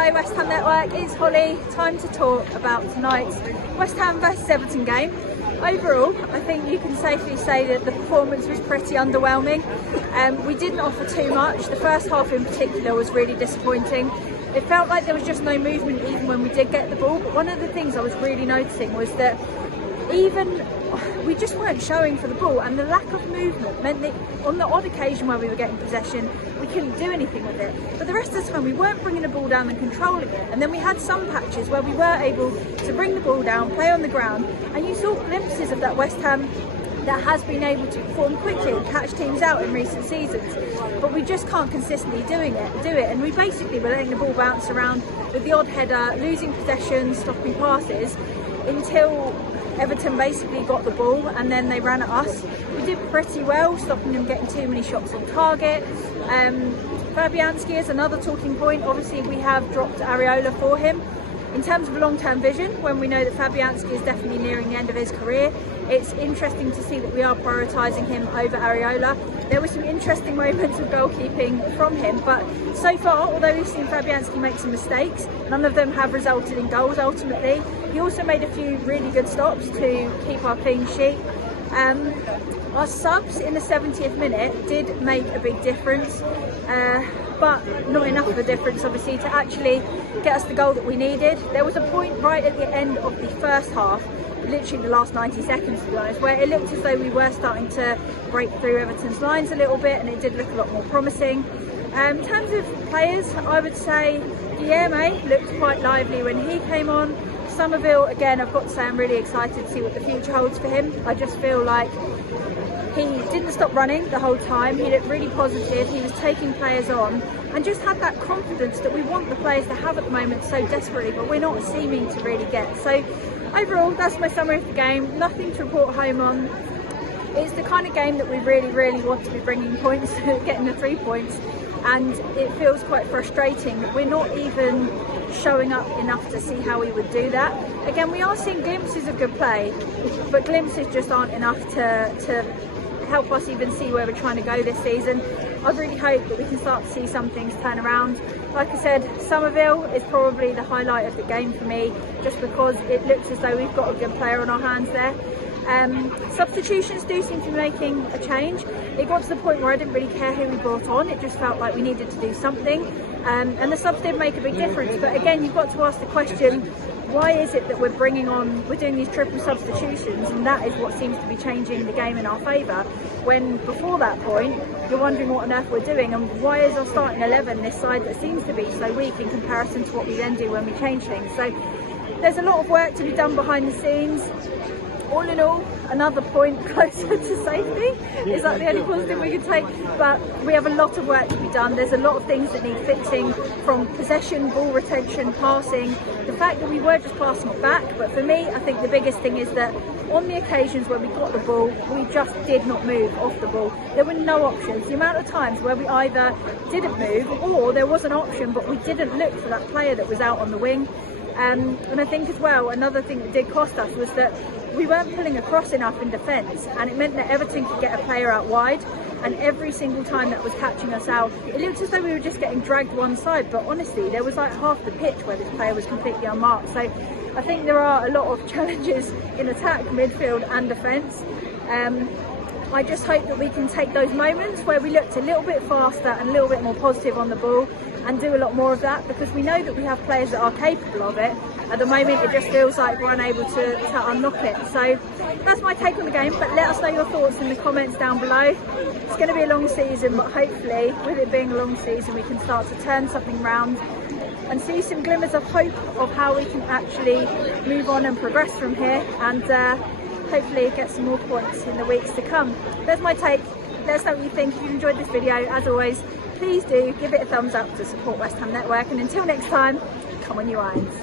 Hello West Ham Network, it's Holly. Time to talk about tonight's West Ham vs Everton game. Overall, I think you can safely say that the performance was pretty underwhelming. We didn't offer too much. The first half in particular was really disappointing. It felt like there was just no movement even when we did get the ball, but one of the things I was really noticing was that we just weren't showing for the ball, and the lack of movement meant that on the odd occasion where we were getting possession, we couldn't do anything with it. But the rest of the time we weren't bringing the ball down and controlling it, and then we had some patches where we were able to bring the ball down, play on the ground, and you saw glimpses of that West Ham that has been able to perform quickly and catch teams out in recent seasons, but we just can't consistently do it, and we basically were letting the ball bounce around with the odd header, losing possession, stopping passes, until Everton basically got the ball and then they ran at us. We did pretty well, stopping them getting too many shots on target. Fabianski is another talking point. Obviously we have dropped Areola for him. In terms of long-term vision, when we know that Fabianski is definitely nearing the end of his career, it's interesting to see that we are prioritising him over Areola. There were some interesting moments of goalkeeping from him, but so far, although we've seen Fabianski make some mistakes, none of them have resulted in goals ultimately. He also made a few really good stops to keep our clean sheet. Our subs in the 70th minute did make a big difference, but not enough of a difference obviously to actually get us the goal that we needed. There was a point right at the end of the first half, literally the last 90 seconds to be honest, where it looked as though we were starting to break through Everton's lines a little bit, and it did look a lot more promising. In terms of players, I would say Guilherme looked quite lively when he came on. Somerville, again, I've got to say I'm really excited to see what the future holds for him. I just feel like he didn't stop running the whole time. He looked really positive. He was taking players on and just had that confidence that we want the players to have at the moment so desperately, but we're not seeming to really get. So overall, that's my summary of the game. Nothing to report home on. It's the kind of game that we really want to be bringing points, getting the 3 points, and it feels quite frustrating that we're not even showing up enough to see how we would do that. Again, we are seeing glimpses of good play, but glimpses just aren't enough to help us even see where we're trying to go this season. I really hope that we can start to see some things turn around. Like I said, Somerville is probably the highlight of the game for me, just because it looks as though we've got a good player on our hands there. Substitutions do seem to be making a change. It got to the point where I didn't really care who we brought on. It just felt like we needed to do something, and the subs did make a big difference. But again, you've got to ask the question, why is it that we're doing these triple substitutions, and that is what seems to be changing the game in our favour, when before that point you're wondering what on earth we're doing, and why is our starting 11 this side that seems to be so weak in comparison to what we then do when we change things. So there's a lot of work to be done behind the scenes. All in all, another point closer to safety. Is that the only positive we can take? But we have a lot of work to be done. There's a lot of things that need fixing, from possession, ball retention, passing, the fact that we were just passing it back. But for me, I think the biggest thing is that on the occasions where we got the ball, we just did not move off the ball. There were no options. The amount of times where we either didn't move, or there was an option but we didn't look for that player that was out on the wing. And I think as well, another thing that did cost us was that we weren't pulling across enough in defence, and it meant that Everton could get a player out wide, and every single time that was catching us out, it looked as though we were just getting dragged one side, but honestly there was like half the pitch where this player was completely unmarked. So I think there are a lot of challenges in attack, midfield and defence. I just hope that we can take those moments where we looked a little bit faster and a little bit more positive on the ball and do a lot more of that, because we know that we have players that are capable of it. At the moment it just feels like we're unable to unlock it. So that's my take on the game, but let us know your thoughts in the comments down below. It's going to be a long season, but hopefully with it being a long season we can start to turn something round and see some glimmers of hope of how we can actually move on and progress from here, and hopefully get some more points in the weeks to come. There's my take. Let us know what you think. If you enjoyed this video, as always, please do give it a thumbs up to support West Ham Network, and until next time, come on you Irons.